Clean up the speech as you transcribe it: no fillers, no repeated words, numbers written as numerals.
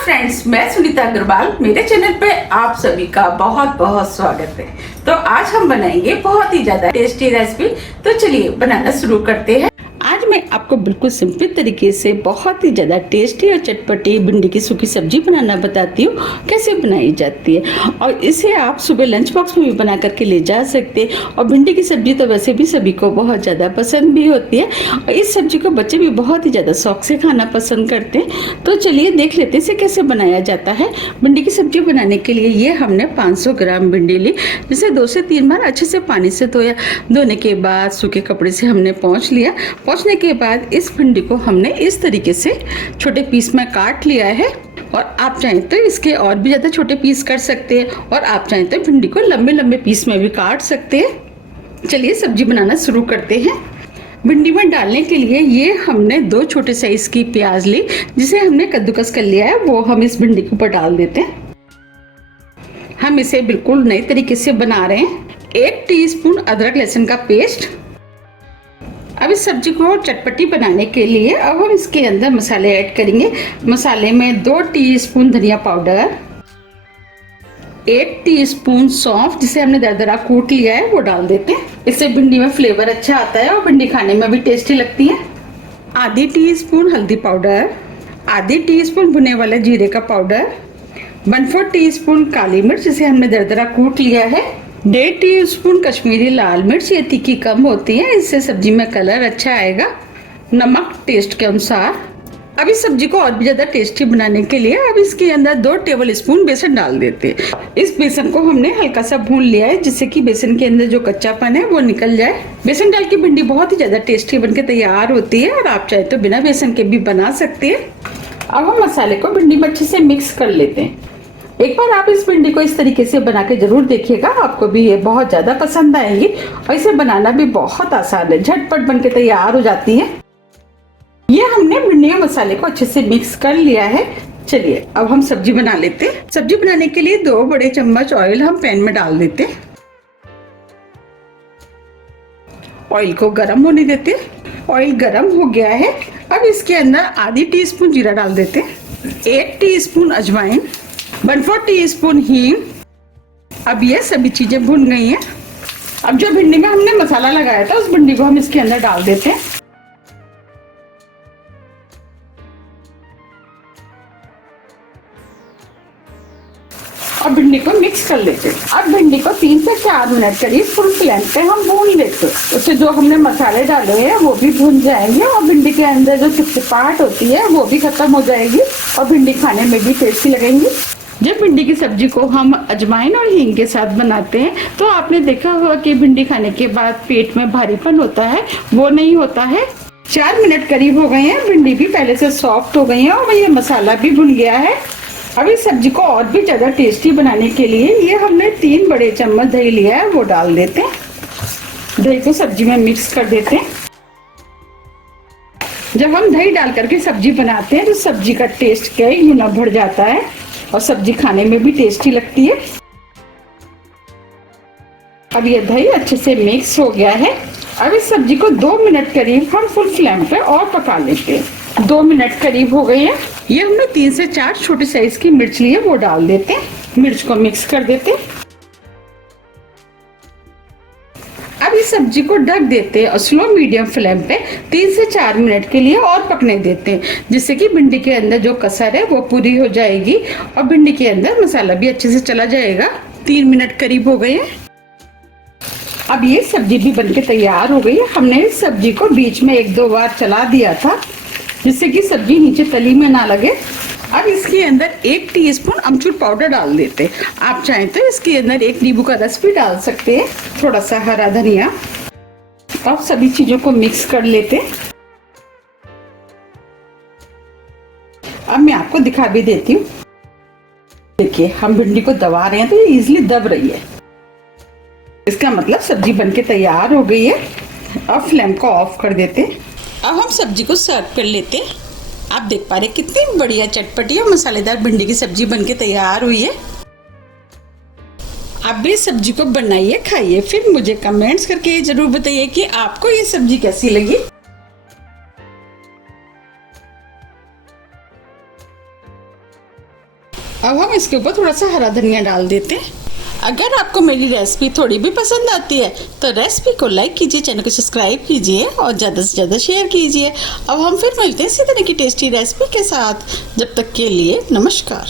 Friends, मैं सुनीता अग्रवाल। मेरे channel पे आप सभी का बहुत बहुत स्वागत है। तो आज हम बनाएंगे बहुत ही ज्यादा टेस्टी रेसिपी। तो चलिए बनाना शुरू करते हैं। आज मैं आपको बिल्कुल सिंपल तरीके से बहुत ही ज्यादा टेस्टी और चटपटी भिंडी की सूखी सब्जी बनाना बताती हूँ, कैसे बनाई जाती है। और इसे आप सुबह लंच बॉक्स में भी बना करके ले जा सकते हैं। और भिंडी की सब्जी तो वैसे भी सभी को बहुत ज्यादा पसंद भी होती है और इस सब्जी को बच्चे भी बहुत ही ज्यादा शौक से खाना पसंद करते हैं। तो चलिए देख लेते हैं इसे कैसे बनाया जाता है। भिंडी की सब्जी बनाने के लिए ये हमने 500 ग्राम भिंडी ली, जिसे 2 से 3 बार अच्छे से पानी से धोया। धोने के बाद सूखे कपड़े से हमने पोंछ लिया। पोंछने के बाद इस भिंडी को हमने इस तरीके से छोटे पीस में काट लिया है। और आप चाहें तो इसके और भी ज़्यादा छोटे पीस कर सकते हैं और आप चाहें तो भिंडी को लंबे लंबे पीस में भी काट सकते हैं। चलिए सब्जी बनाना शुरू करते हैं। भिंडी में डालने के लिए ये हमने 2 छोटे साइज की प्याज ली, जिसे हमने कद्दूकस कर लिया है, वो हम इस भिंडी के ऊपर डाल देते हैं। हम इसे बिल्कुल नए तरीके से बना रहे हैं। 1 टीस्पून अदरक लहसुन का पेस्ट। अब इस सब्जी को चटपटी बनाने के लिए अब हम इसके अंदर मसाले ऐड करेंगे। मसाले में 2 टीस्पून धनिया पाउडर, 1 टीस्पून सौंफ जिसे हमने दरदरा कूट लिया है वो डाल देते हैं। इससे भिंडी में फ्लेवर अच्छा आता है और भिंडी खाने में भी टेस्टी लगती है। आधी टीस्पून हल्दी पाउडर, आधी टीस्पून भुने वाले जीरे का पाउडर, 1/4 टीस्पून काली मिर्च जिसे हमने दरदरा कूट लिया है, 1.5 टीस्पून कश्मीरी लाल मिर्च, ये तीखी कम होती है, इससे सब्जी में कलर अच्छा आएगा, नमक टेस्ट के अनुसार। अब इस सब्जी को और भी ज्यादा टेस्टी बनाने के लिए अब इसके अंदर 2 टेबल स्पून बेसन डाल देते हैं। इस बेसन को हमने हल्का सा भून लिया है, जिससे कि बेसन के अंदर जो कच्चापन है वो निकल जाए। बेसन डाल के भिंडी बहुत ही ज्यादा टेस्टी बनके तैयार होती है और आप चाहे तो बिना बेसन के भी बना सकते हैं। अब हम मसाले को भिंडी में अच्छे से मिक्स कर लेते हैं। एक बार आप इस भिंडी को इस तरीके से बना के जरूर देखिएगा, आपको भी ये बहुत ज्यादा पसंद आएगी। और इसे बनाना भी बहुत आसान है, झटपट बनके तैयार हो जाती है। ये हमने भिंडी और मसाले को अच्छे से मिक्स कर लिया है। चलिए अब हम सब्जी बना लेते हैं। सब्जी बनाने के लिए 2 बड़े चम्मच ऑयल हम पैन में डाल देते हैं। ऑयल को गर्म होने देते हैं। ऑयल गर्म हो गया है। अब इसके अंदर आधी टीस्पून जीरा डाल देते हैं, 1 टीस्पून अजवाइन, 1/4 टीस्पून हींग। अब ये सभी चीजें भुन गई हैं। अब जो भिंडी में हमने मसाला लगाया था उस भिंडी को हम इसके अंदर डाल देते हैं। और भिंडी को मिक्स कर लेते हैं। अब भिंडी को 3 से 4 मिनट करीब फुल फ्लेम पे हम भून लेते हैं। उससे जो हमने मसाले डाले हैं वो भी भून जाएंगे और भिंडी के अंदर जो चिपचिपाहट होती है वो भी खत्म हो जाएगी और भिंडी खाने में भी टेस्टी लगेंगी। जब भिंडी की सब्जी को हम अजवाइन और हींग के साथ बनाते हैं तो आपने देखा होगा कि भिंडी खाने के बाद पेट में भारीपन होता है, वो नहीं होता है। 4 मिनट करीब हो गए हैं, भिंडी भी पहले से सॉफ्ट हो गई है और ये मसाला भी भुन गया है। अब इस सब्जी को और भी ज्यादा टेस्टी बनाने के लिए ये हमने 3 बड़े चम्मच दही लिया है, वो डाल देते हैं। दही को सब्जी में मिक्स कर देते हैं। जब हम दही डाल करके सब्जी बनाते हैं तो सब्जी का टेस्ट कई गुना बढ़ जाता है और सब्जी खाने में भी टेस्टी लगती है। अब ये दही अच्छे से मिक्स हो गया है। अब इस सब्जी को 2 मिनट करीब हम फुल फ्लेम पे और पका लेते हैं। 2 मिनट करीब हो गए हैं। ये हमने 3 से 4 छोटे साइज की मिर्च ली है, वो डाल देते हैं। मिर्च को मिक्स कर देते हैं। अब इस सब्जी को ढक देते हैं और स्लो मीडियम फ्लेम पे 3 से 4 मिनट के लिए और पकने देते हैं, जिससे कि भिंडी के अंदर जो कसर है वो पूरी हो जाएगी और भिंडी के अंदर मसाला भी अच्छे से चला जाएगा। 3 मिनट करीब हो गए हैं। अब ये सब्जी भी बनके तैयार हो गई है। हमने इस सब्जी को बीच में 1-2 बार चला दिया था, जिससे कि सब्जी नीचे तली में ना लगे। अब इसके अंदर 1 टीस्पून अमचूर पाउडर डाल देते हैं। आप चाहें तो इसके अंदर 1 नींबू का रस भी डाल सकते हैं, थोड़ा सा हरा धनिया। अब सभी चीजों को मिक्स कर लेते हैं। अब मैं आपको दिखा भी देती हूँ। देखिए हम भिंडी को दबा रहे हैं तो ये इजीली दब रही है, इसका मतलब सब्जी बनके तैयार हो गई है। अब फ्लेम को ऑफ कर देते हैं। अब हम सब्जी को सर्व कर लेते हैं। आप देख पा रहे कितनी बढ़िया चटपटी और मसालेदार भिंडी की सब्जी बनके तैयार हुई है। आप भी इस सब्जी को बनाइए, खाइए, फिर मुझे कमेंट्स करके जरूर बताइए कि आपको ये सब्जी कैसी लगी। अब हम इसके ऊपर थोड़ा सा हरा धनिया डाल देते हैं। अगर आपको मेरी रेसिपी थोड़ी भी पसंद आती है तो रेसिपी को लाइक कीजिए, चैनल को सब्सक्राइब कीजिए और ज़्यादा से ज़्यादा शेयर कीजिए। अब हम फिर मिलते हैं इसी तरह की टेस्टी रेसिपी के साथ। जब तक के लिए नमस्कार।